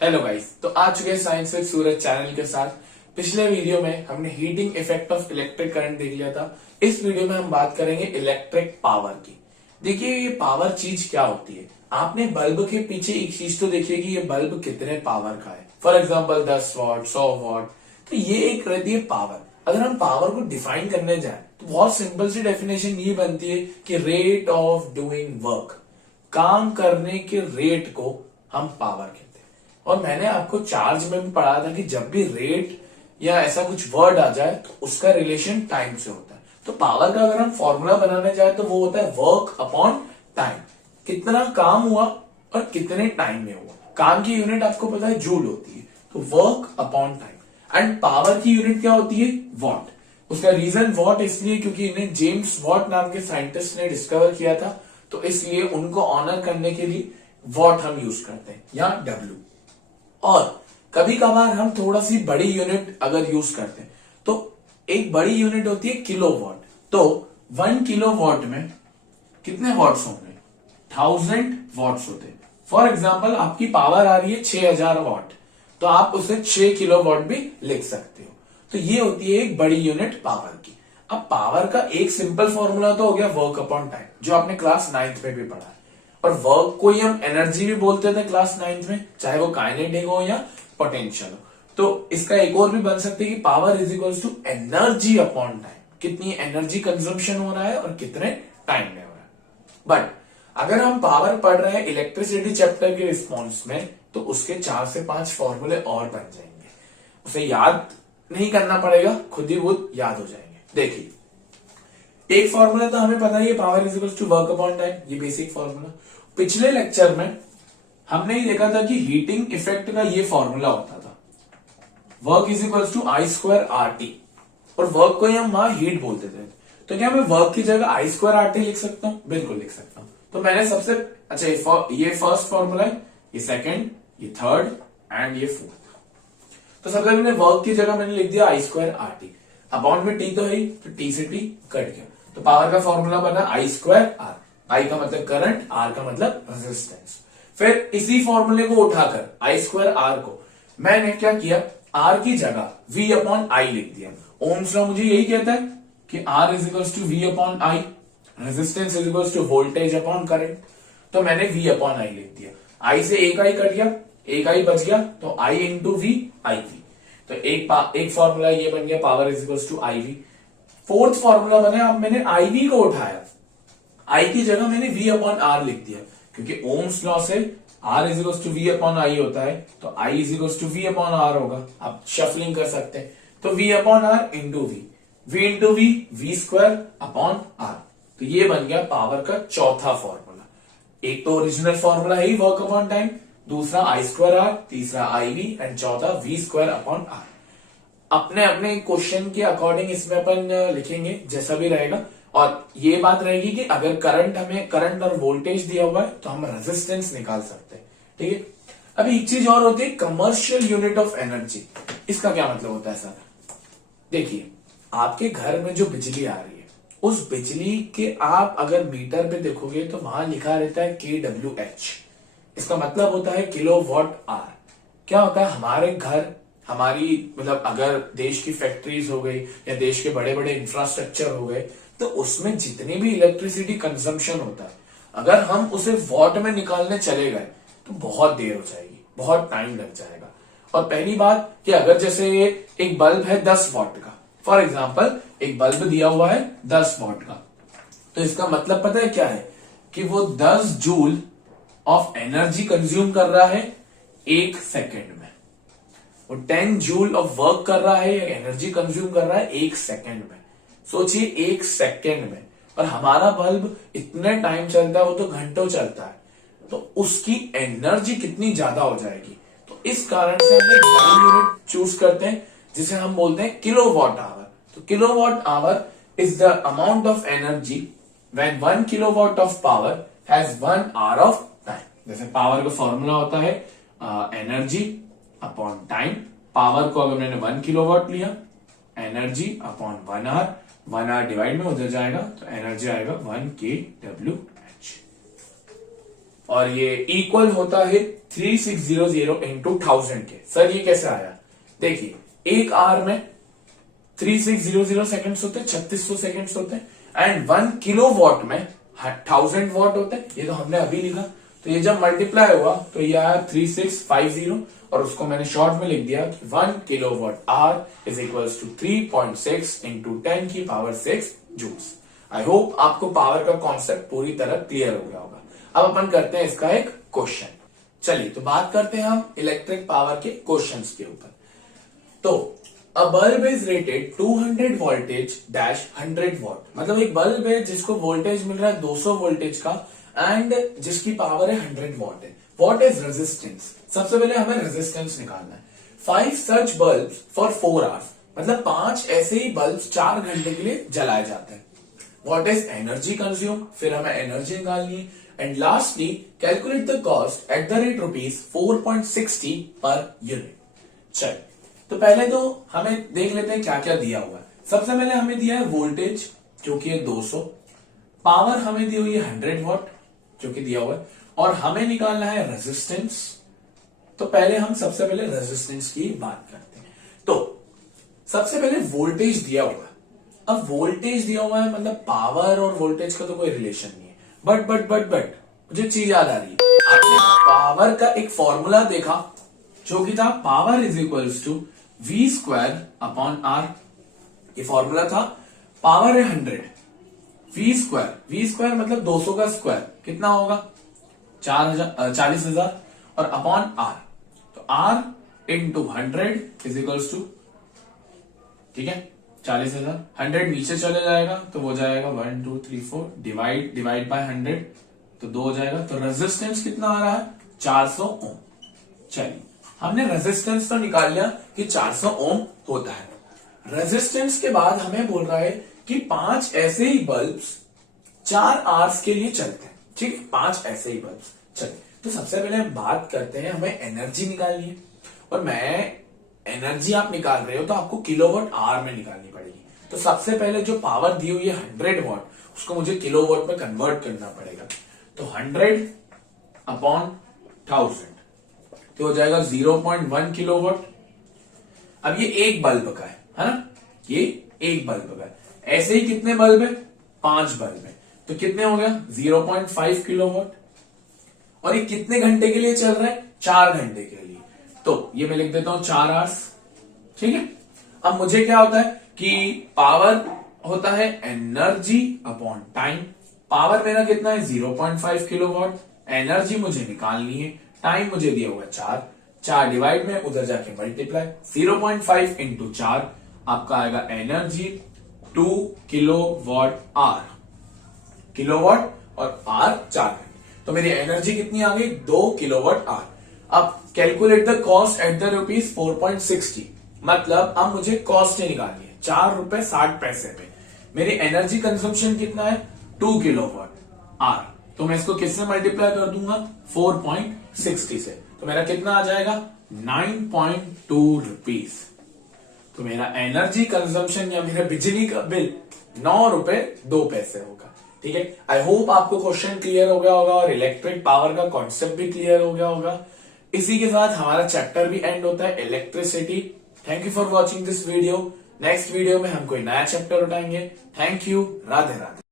Hello guys, तो आ चुके हैं साइंस विद सूरज चैनल के साथ। पिछले वीडियो में हमने heating effect of electric current देख लिया था। इस वीडियो में हम बात करेंगे इलेक्ट्रिक पावर की। देखिए, ये पावर चीज क्या होती है। आपने बल्ब के पीछे एक चीज तो देखिए कि ये बल्ब कितने पावर का है। For example 10 what, 100 what. तो ये एक रहती है पावर। अगर हम पावर को डिफाइन करने जाए तो बहुत सिंपल सी डेफिनेशन ये बनती है कि रेट ऑफ डूइंग वर्क, काम करने के रेट को हम पावर कहते हैं। और मैंने आपको चार्ज में भी पढ़ा था कि जब भी रेट या ऐसा कुछ वर्ड आ जाए तो उसका रिलेशन टाइम से होता है। तो पावर का अगर हम फॉर्मूला बनाने जाए तो वो होता है वर्क अपॉन टाइम। कितना काम हुआ और कितने टाइम में हुआ। काम की यूनिट आपको पता है जूल होती है, तो work upon time. And power की यूनिट क्या होती है? वॉट। उसका रीजन वॉट इसलिए क्योंकि इन्हें जेम्स वॉट नाम के साइंटिस्ट ने डिस्कवर किया था, तो इसलिए उनको ऑनर करने के लिए वॉट हम यूज करते हैं या डब्ल्यू। और कभी कभार हम थोड़ा सी बड़ी यूनिट अगर यूज करते हैं तो एक बड़ी यूनिट होती है किलोवाट। तो 1 किलोवाट में कितने वॉट्स होंगे? 1000 वॉट्स होते हैं। फॉर एग्जाम्पल आपकी पावर आ रही है 6000 वॉट, तो आप उसे 6 किलोवाट भी लिख सकते हो। तो ये होती है एक बड़ी यूनिट पावर की। अब पावर का एक सिंपल फॉर्मूला तो हो गया वर्क अपॉन टाइम, जो आपने क्लास 9th में भी पढ़ा है। और वर्क को ही हम एनर्जी भी बोलते थे क्लास 9th में, चाहे वो काइनेटिक हो या पोटेंशियल हो। तो इसका एक और भी बन सकते हैं कि power is equal to energy upon time. कितनी एनर्जी कंजम्पशन हो रहा है और कितने टाइम में हो रहा है। बट अगर हम पावर पढ़ रहे हैं इलेक्ट्रिसिटी चैप्टर के रिस्पॉन्स में, तो उसके 4 से 5 फॉर्मूले और बन जाएंगे। उसे याद नहीं करना पड़ेगा, खुद ही खुद याद हो जाएंगे। देखिए, एक फॉर्मूला तो हमें पता ही है, power is equal to work upon time. ये बेसिक फॉर्मूला पिछले लेक्चर में हमने ही देखा था कि हीटिंग इफेक्ट का ये फॉर्मूला होता था, work is equal to I square R T. और वर्क को ही हम वहां हीट बोलते थे। तो क्या मैं वर्क की जगह आई स्क्वायर आर टी लिख सकता हूं? बिल्कुल लिख सकता हूं। तो मैंने सबसे अच्छा ये फर्स्ट फॉर्मूला है, ये सेकेंड, ये थर्ड एंड ये फोर्थ। तो सबसे पहले वर्क की जगह मैंने लिख दिया आई स्क्वायर आर टी। अपॉन में टी तो है ही, तो टी से टी कट गया। तो पावर का फॉर्मूला बना आई स्क्वायर आर। आई का मतलब करंट, आर का मतलब रेजिस्टेंस। फिर इसी फॉर्मूले को उठाकर आई स्क्वायर आर को मैंने क्या किया, आर की जगह वी अपॉन आई लिख दिया। ओम्स लॉ मुझे यही कहता है कि R is equal to V upon I, resistance is equal to voltage upon current. तो मैंने वी अपॉन आई लिख दिया। आई से एक आई कट गया, एक आई बच गया, तो I into V, I V. तो एक फॉर्मूला ये बन गया, power is equal to I V. Fourth formula बना, अब मैंने आई वी को उठाया, आई की जगह मैंने वी अपॉन आर लिख दिया, क्योंकि ओम्स लॉ से R is equal to V upon I होता है, तो I is equal to V upon R होगा। आप शफलिंग कर सकते हैं, तो V upon R into V into V square upon R. तो ये बन गया पावर का चौथा फॉर्मूला। एक तो ओरिजिनल फॉर्मूला है ही वर्क अपॉन टाइम, दूसरा आई स्क्वायर आर, तीसरा आई वी एंड चौथा वी स्क्वायर अपॉन आर। अपने अपने क्वेश्चन के अकॉर्डिंग इसमें अपन लिखेंगे जैसा भी रहेगा। और ये बात रहेगी कि अगर करंट और वोल्टेज दिया हुआ है तो हम रेजिस्टेंस निकाल सकते हैं। ठीक है। अभी एक चीज और होती है, कमर्शियल यूनिट ऑफ एनर्जी। इसका क्या मतलब होता है सर? देखिए, आपके घर में जो बिजली आ रही है, उस बिजली के आप अगर मीटर पे देखोगे तो वहां लिखा रहता है kWh। इसका मतलब होता है किलो वॉट आर। क्या होता है, हमारे घर, हमारी मतलब अगर देश की फैक्ट्रीज हो गई या देश के बड़े बड़े इंफ्रास्ट्रक्चर हो गए, तो उसमें जितनी भी इलेक्ट्रिसिटी कंजम्पशन होता है, अगर हम उसे वॉट में निकालने चले गए तो बहुत देर हो जाएगी, बहुत टाइम लग जाएगा। और पहली बात कि अगर जैसे एक बल्ब है 10 वॉट का, फॉर एग्जाम्पल एक बल्ब दिया हुआ है 10 वॉट का, तो इसका मतलब पता है क्या है कि वो 10 जूल ऑफ एनर्जी कंज्यूम कर रहा है 1 सेकेंड में। वो 10 जूल ऑफ वर्क कर रहा है या एनर्जी कंज्यूम कर रहा है 1 सेकेंड में। सोचिए 1 सेकेंड में। और हमारा बल्ब इतने टाइम चलता है, वो तो घंटों चलता है, तो उसकी एनर्जी कितनी ज्यादा हो जाएगी। तो इस कारण से हम एक बड़ी यूनिट चूज करते हैं जिसे हम बोलते हैं किलोवाट आवर। तो kilowatt hour is the amount of energy when 1 kilowatt of power has 1 hour of time. जैसे पावर का फॉर्मूला होता है एनर्जी अपॉन टाइम। पावर को अगर मैंने 1 किलोवाट लिया, energy upon 1 hour, 1 hour divide में उधर जाएगा तो एनर्जी आएगा 1 kWh। और ये इक्वल होता है 3600 इंटू 1000 के। सर ये कैसे आया? देखिए, एक आवर में 3600 सेकंड्स होते हैं, 3600 सेकंड्स होते हैं, एंड 1 किलोवाट में 1000 वॉट होते हैं। ये तो हमने अभी लिखा, तो ये जब मल्टीप्लाई हुआ तो ये आया 3650, और उसको मैंने शॉर्ट में लिख दिया कि 1 kilowatt hour is equals to 3.6 into 10 की पावर 6 जूल्स। आई होप आपको पावर का कॉन्सेप्ट पूरी तरह क्लियर हो गया होगा। अब अपन करते हैं इसका एक क्वेश्चन। चलिए, तो बात करते हैं हम इलेक्ट्रिक पावर के क्वेश्चंस के ऊपर। तो अ bulb is rated 200 voltage dash 100 what, मतलब एक बल्ब है जिसको वोल्टेज मिल रहा है 200 वोल्टेज का एंड जिसकी पावर है 100 वॉट है। What is resistance? सबसे पहले हमें रेजिस्टेंस निकालना है। 5 सच बल्ब फॉर 4 आवर्स, मतलब 5 ऐसे ही बल्ब 4 घंटे के लिए जलाए जाते हैं। What is energy consume? फिर हमें एनर्जी निकालनी है। And lastly calculate the cost at the rate ₹4.60 per unit. चलिए, तो पहले तो हमें देख लेते हैं क्या क्या दिया हुआ है। सबसे पहले हमें दिया है वोल्टेज जो कि है 200, पावर हमें दी हुई है 100 वॉट जो कि दिया हुआ है, और हमें निकालना है रेजिस्टेंस। तो पहले हम सबसे पहले रेजिस्टेंस की बात करते हैं। तो सबसे पहले वोल्टेज दिया हुआ है। अब वोल्टेज दिया हुआ है मतलब पावर और वोल्टेज का तो कोई रिलेशन नहीं है। बट मुझे चीज याद आ रही है। आपने पावर का एक फॉर्मूला देखा जो कि था power is equals to V square upon R। ये फॉर्मूला था। पावर है 100, V स्क्वायर मतलब 200 का स्क्वायर कितना होगा? 40,000, और अपॉन R, तो R into 100 is equals to, ठीक है, 40,000। 100 नीचे चले जाएगा तो वो जाएगा 1 2 3 4, डिवाइड बाय 100 तो 2 हो जाएगा। तो रेजिस्टेंस कितना आ रहा है? 400 ओम। चलिए, हमने रेजिस्टेंस तो निकाल लिया कि 400 ओम होता है। रेजिस्टेंस के बाद हमें बोल रहा है कि 5 ऐसे ही बल्ब्स 4 आवर्स के लिए चलते हैं। ठीक है, 5 ऐसे ही बल्ब्स। चलिए, तो सबसे पहले हम बात करते हैं, हमें एनर्जी निकालनी है। और एनर्जी आप निकाल रहे हो तो आपको किलोवाट आवर में निकालनी पड़ेगी। तो सबसे पहले जो पावर दी हुई है 100 वॉट, उसको मुझे किलोवाट में कन्वर्ट करना पड़ेगा। तो 100 अपॉन 1000 तो हो जाएगा 0.1 किलोवाट। अब ये एक बल्ब का है ना, ये एक बल्ब का है। ऐसे ही कितने बल्ब है? 5 बल्ब है, तो कितने हो गया? 0.5 किलोवाट। और ये कितने घंटे के लिए चल रहा है? 4 घंटे के लिए। तो ये मैं लिख देता हूं 4 आवर्स। ठीक है, अब मुझे क्या होता है कि पावर होता है एनर्जी अपॉन टाइम। पावर मेरा कितना है? 0.5 किलोवाट। एनर्जी मुझे निकालनी है, टाइम मुझे दिया हुआ 4 डिवाइड में उधर जाके मल्टीप्लाई। 0.5 इंटू 4 आपका आएगा एनर्जी 2 किलोवाट आवर। किलोवाट और आर 4 घंटे, तो मेरी एनर्जी कितनी आ गई? 2 किलोवाट आवर। अब calculate the cost at the ₹4.60, मतलब अब मुझे कॉस्ट ही निकालनी है। ₹4.60 पे मेरी एनर्जी कंजम्पशन कितना है? 2 किलोवाट आवर। तो मैं इसको किससे मल्टीप्लाई कर दूंगा? 4.60 से। तो मेरा कितना आ जाएगा? 9.2 रुपीज। तो मेरा एनर्जी कंजम्पशन या मेरा बिजली का बिल 9 रुपए 2 पैसे होगा। ठीक है, आई होप आपको क्वेश्चन क्लियर हो गया होगा और इलेक्ट्रिक पावर का कॉन्सेप्ट भी क्लियर हो गया होगा। इसी के साथ हमारा चैप्टर भी एंड होता है electricity. Thank you for watching this video. Next video में हम कोई नया चैप्टर उठाएंगे। Thank you, Radhe Radhe.